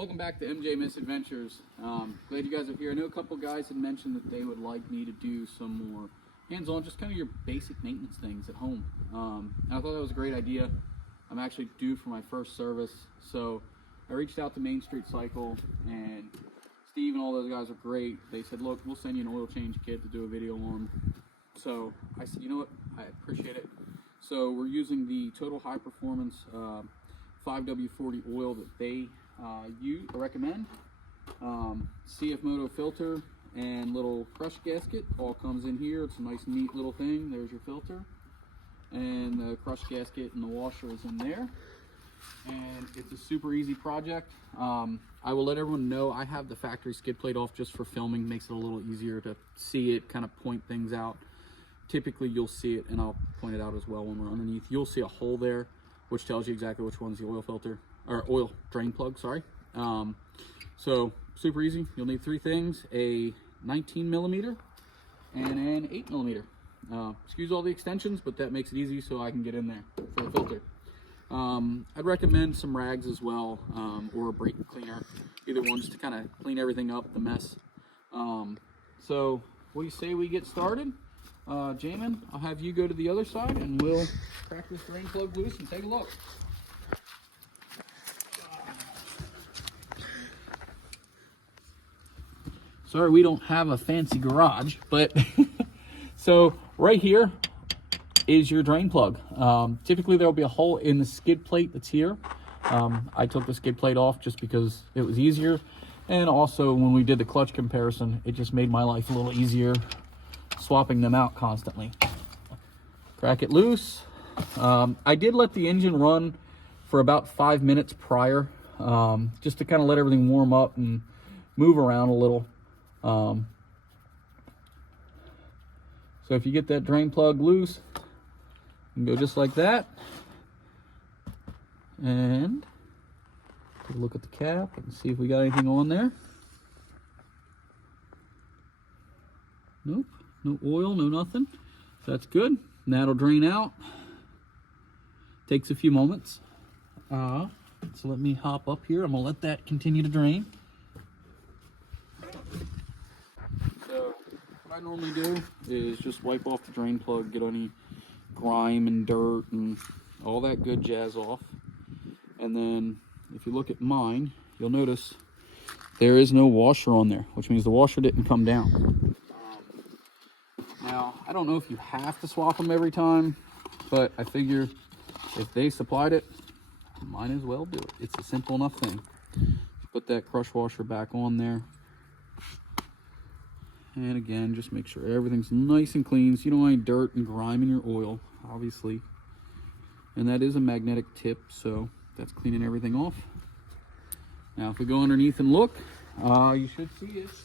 Welcome back to MJ Misadventures. Glad you guys are here. I know a couple guys had mentioned that they would like me to do some more hands-on, just kind of your basic maintenance things at home. And I thought that was a great idea. I'm actually due for my first service, so I reached out to Main Street Cycle, and Steve and all those guys are great. They said, look, we'll send you an oil change kit to do a video on. So I said, you know what, I appreciate it. So we're using the Total High Performance 5W40 oil that they recommend. CFMoto filter and little crush gasket all comes in here. It's a nice neat little thing. There's your filter, and the crush gasket and the washer is in there, and it's a super easy project. I will let everyone know I have the factory skid plate off just for filming. Makes it a little easier to see it, kind of point things out. Typically you'll see it, and I'll point it out as well when we're underneath. You'll see a hole there which tells you exactly which one's the oil filter, or oil drain plug, sorry. So super easy. You'll need three things: a 19mm and an 8mm. Excuse all the extensions, but that makes it easy so I can get in there for the filter. I'd recommend some rags as well, or a brake cleaner, either one, just to kind of clean everything up, the mess. So what do you say we get started? Jamin, I'll have you go to the other side and we'll crack this drain plug loose and take a look. Sorry we don't have a fancy garage, but so right here is your drain plug. Typically there'll be a hole in the skid plate that's here. I took the skid plate off just because it was easier, and also when we did the clutch comparison, it just made my life a little easier swapping them out constantly. Crack it loose. I did let the engine run for about 5 minutes prior, just to kind of let everything warm up and move around a little. So if you get that drain plug loose, you can go just like that, and take a look at the cap and see if we got anything on there. Nope, no oil, no nothing. So that's good. And that'll drain out. Takes a few moments. So let me hop up here. I'm gonna let that continue to drain. So what I normally do is just wipe off the drain plug, get any grime and dirt and all that good jazz off. And then if you look at mine, you'll notice there is no washer on there, which means the washer didn't come down. Now, I don't know if you have to swap them every time, but I figure if they supplied it, might as well do it. It's a simple enough thing. Put that crush washer back on there. And again, just make sure everything's nice and clean so you don't want any dirt and grime in your oil, obviously. And that is a magnetic tip, so that's cleaning everything off. Now, if we go underneath and look, you should see it's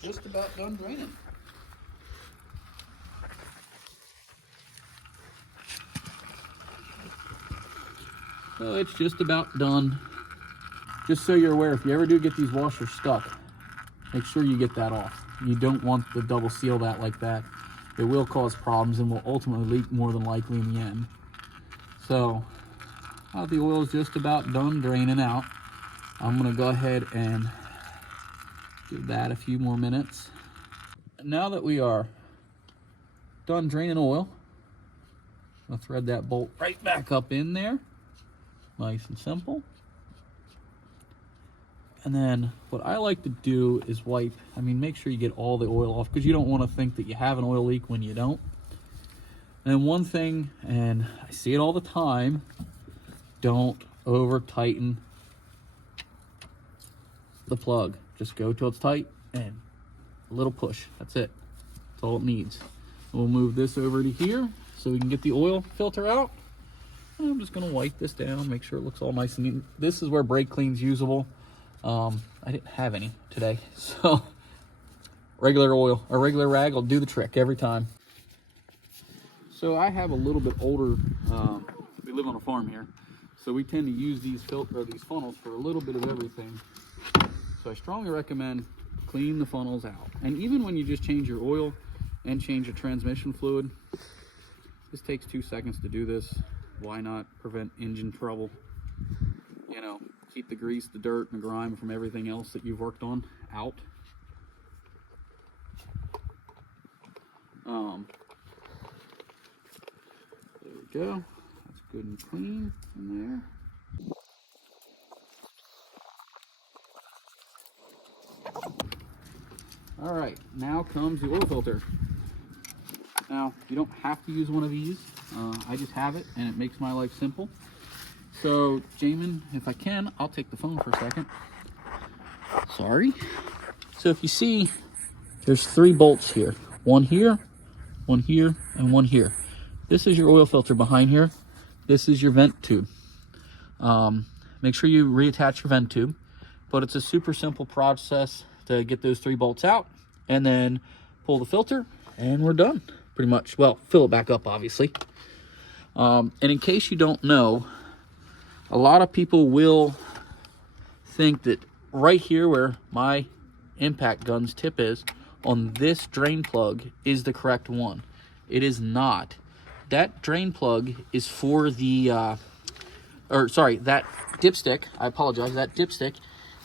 just about done draining. So it's just about done. Just so you're aware, if you ever do get these washers stuck, make sure you get that off. You don't want to double seal that like that. It will cause problems and will ultimately leak more than likely in the end. So the oil is just about done draining out. I'm gonna go ahead and give that a few more minutes. Now that we are done draining oil, I'll thread that bolt right back up in there. Nice and simple. And then what I like to do is wipe, make sure you get all the oil off, because you don't want to think that you have an oil leak when you don't. And one thing, and I see it all the time, don't over tighten the plug. Just go till it's tight and a little push. That's it. That's all it needs. We'll move this over to here so we can get the oil filter out. And I'm just going to wipe this down, make sure it looks all nice and neat. This is where brake clean's usable. I didn't have any today, so regular oil or regular rag will do the trick every time. So I have a little bit older, we live on a farm here, so we tend to use these funnels for a little bit of everything. So I strongly recommend clean the funnels out. And even when you just change your oil and change your transmission fluid, this takes 2 seconds to do this. Why not prevent engine trouble? keep the grease, the dirt, and the grime from everything else that you've worked on out. There we go. That's good and clean in there. All right, now comes the oil filter. Now, you don't have to use one of these. I just have it, and it makes my life simple. So, Jamin, if I can, I'll take the phone for a second. Sorry. So if you see, there's 3 bolts here. One here, and one here. This is your oil filter behind here. This is your vent tube. Make sure you reattach your vent tube, but it's a super simple process to get those 3 bolts out, and then pull the filter, and we're done, pretty much. Well, fill it back up, obviously. And in case you don't know, a lot of people will think that right here where my impact gun's tip is, on this drain plug is the correct one. It is not. That drain plug is for the, that dipstick, I apologize, that dipstick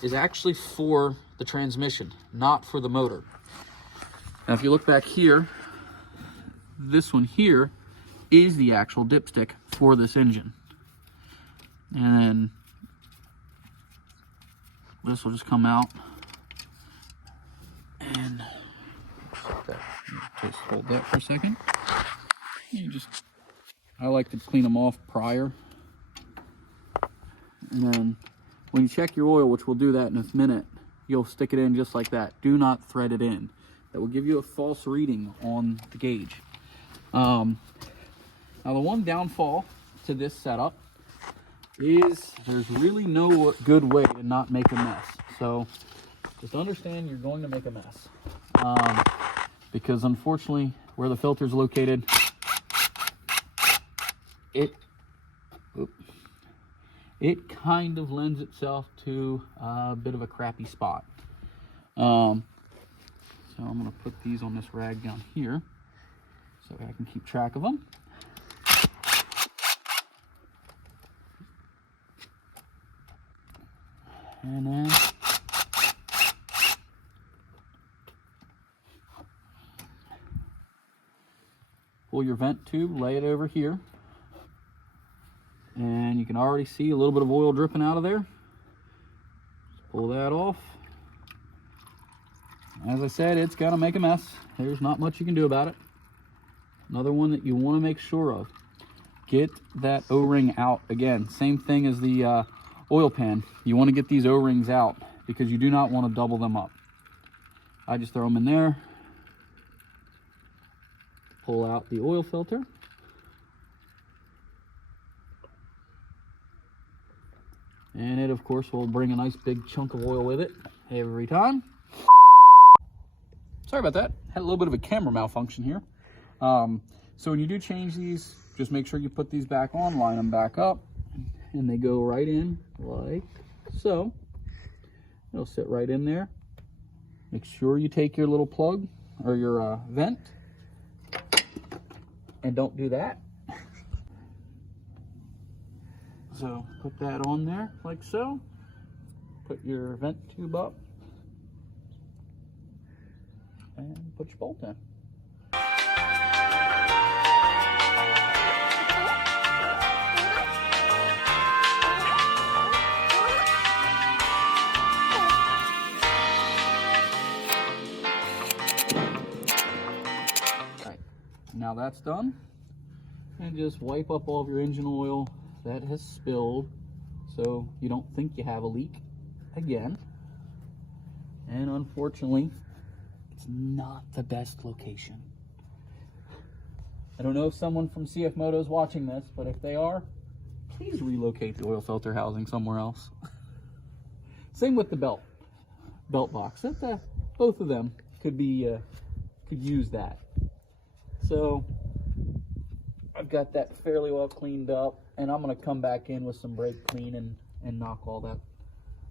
is actually for the transmission, not for the motor. Now if you look back here, this one here is the actual dipstick for this engine. And this will just come out and just hold that for a second. I like to clean them off prior. And then when you check your oil, which we'll do that in a minute, you'll stick it in just like that. Do not thread it in. That will give you a false reading on the gauge. Now the one downfall to this setup is there's really no good way to not make a mess. So just understand you're going to make a mess. Because unfortunately, where the filter is located, it kind of lends itself to a bit of a crappy spot. So I'm going to put these on this rag down here so I can keep track of them. And then pull your vent tube, lay it over here. And you can already see a little bit of oil dripping out of there. Just pull that off. As I said, it's gonna make a mess. There's not much you can do about it. Another one that you want to make sure of. Get that O-ring out. Again, same thing as the oil pan. You want to get these O-rings out because you do not want to double them up. I just throw them in there. Pull out the oil filter. And it, of course, will bring a nice big chunk of oil with it every time. Sorry about that. Had a little bit of a camera malfunction here. So when you do change these, just make sure you put these back on, line them back up, and they go right in like so. It'll sit right in there. Make sure you take your little plug or your vent, and don't do that. So put that on there like so. Put your vent tube up and put your bolt in. Alright, now that's done. And just wipe up all of your engine oil that has spilled so you don't think you have a leak again. And unfortunately, it's not the best location. I don't know if someone from CFMoto is watching this, but if they are, please relocate the oil filter housing somewhere else. Same with the belt box. Both of them could use that. So I've got that fairly well cleaned up, and I'm going to come back in with some brake clean and knock all that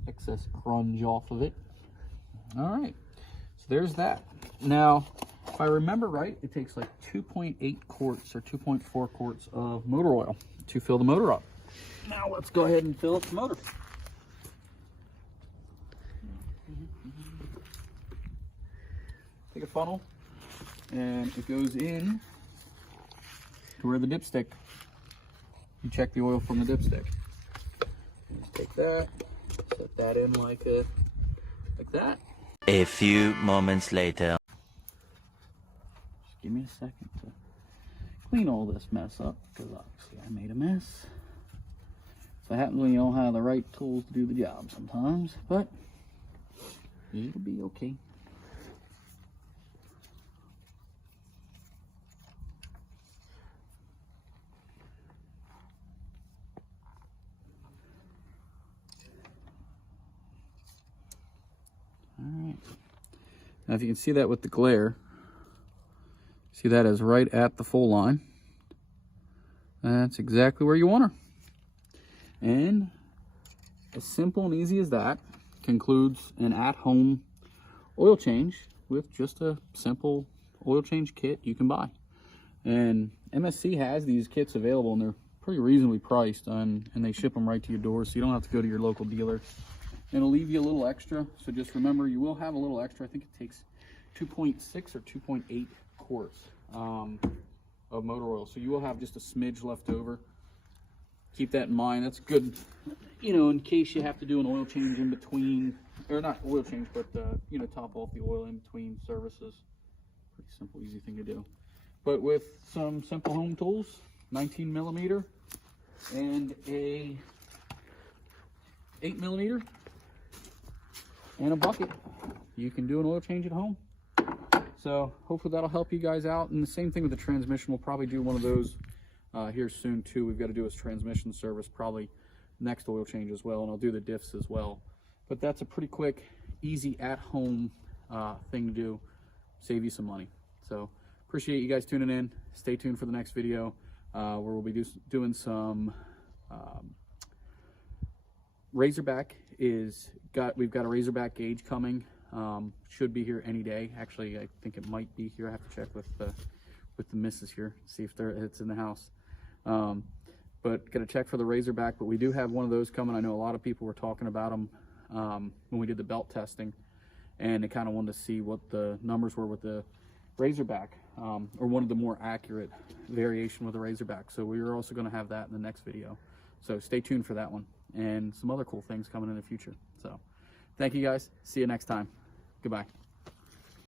excess grunge off of it. All right, so there's that. Now, if I remember right, it takes like 2.8 quarts or 2.4 quarts of motor oil to fill the motor up. Now let's go ahead and fill up the motor. Take a funnel, and it goes in to where the dipstick. You check the oil from the dipstick. Just take that, set that in like that. A few moments later. Just give me a second to clean all this mess up, because obviously I made a mess. So it happens when you don't have the right tools to do the job sometimes, but it'll be okay. Alright. Now if you can see that with the glare, see that is right at the full line. That's exactly where you want her. And as simple and easy as that concludes an at-home oil change with just a simple oil change kit you can buy. And MSC has these kits available, and they're pretty reasonably priced, and they ship them right to your door, so you don't have to go to your local dealer. And it'll leave you a little extra, so just remember you will have a little extra. I think it takes 2.6 or 2.8 quarts of motor oil, so you will have just a smidge left over. Keep that in mind. That's good, you know, in case you have to do an oil change in between, or not oil change, but you know, top off the oil in between services. Pretty simple, easy thing to do. But with some simple home tools, 19mm and a 8mm and a bucket, you can do an oil change at home. So hopefully that'll help you guys out. And the same thing with the transmission. We'll probably do one of those here soon too. We've got to do a transmission service probably next oil change as well, and I'll do the diffs as well. But that's a pretty quick, easy at-home thing to do, save you some money. So appreciate you guys tuning in. Stay tuned for the next video where we'll be doing some Razorback. We've got a Razorback gauge coming. Should be here any day. Actually, I think it might be here. I have to check with the missus here, see if it's in the house. But got to check for the Razorback. But we do have one of those coming. I know a lot of people were talking about them when we did the belt testing, and they kind of wanted to see what the numbers were with the Razorback, or one of the more accurate variation with the Razorback. So we are also going to have that in the next video. So stay tuned for that one, and some other cool things coming in the future. So thank you guys. See you next time. Goodbye.